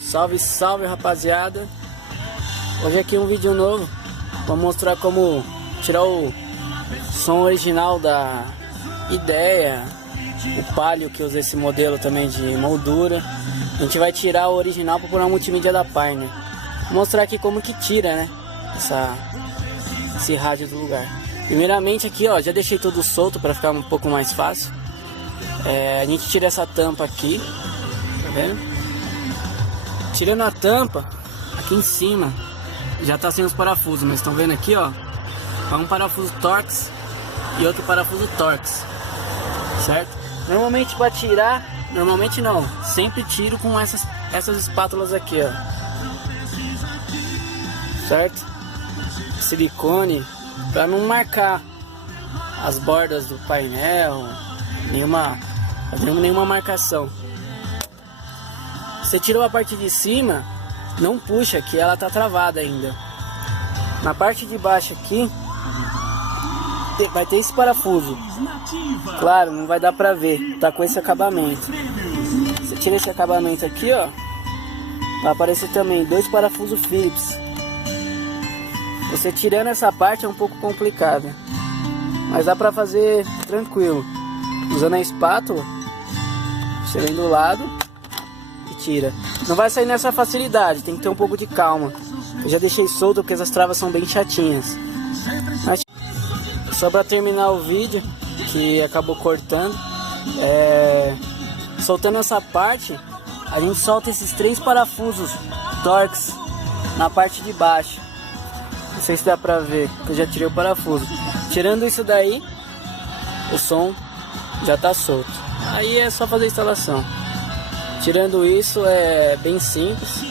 Salve, salve, rapaziada. Hoje aqui um vídeo novo. Vou mostrar como tirar o som original da ideia, o Palio, que usa esse modelo também de moldura. A gente vai tirar o original para pôr na multimídia da Pioneer. Vou mostrar aqui como que tira, né, esse rádio do lugar. Primeiramente aqui, ó, já deixei tudo solto para ficar um pouco mais fácil. A gente tira essa tampa aqui, tá vendo? Tirando a tampa, aqui em cima já tá sem os parafusos, mas estão vendo aqui, ó, um parafuso Torx e outro parafuso Torx, certo? Normalmente para tirar, normalmente não, sempre tiro com essas espátulas aqui, ó, certo? Silicone, para não marcar as bordas do painel, nenhuma marcação. Você tirou a parte de cima, não puxa, que ela tá travada ainda. Na parte de baixo aqui vai ter esse parafuso. Claro, não vai dar pra ver, tá com esse acabamento. Você tira esse acabamento aqui, ó, vai aparecer também 2 parafusos Phillips. Você tirando essa parte é um pouco complicado, mas dá pra fazer tranquilo. Usando a espátula, você vem do lado e tira. Não vai sair nessa facilidade, tem que ter um pouco de calma. Eu já deixei solto porque as travas são bem chatinhas. Mas, só pra terminar o vídeo, que acabou cortando, soltando essa parte, a gente solta esses 3 parafusos Torx na parte de baixo. Não sei se dá pra ver, que eu já tirei o parafuso. Tirando isso daí, o som já tá solto. Aí é só fazer a instalação. Tirando isso, é bem simples.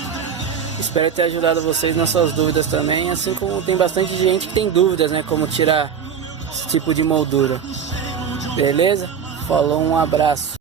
Espero ter ajudado vocês nas suas dúvidas também, assim como tem bastante gente que tem dúvidas, né, como tirar esse tipo de moldura. Beleza? Falou, um abraço.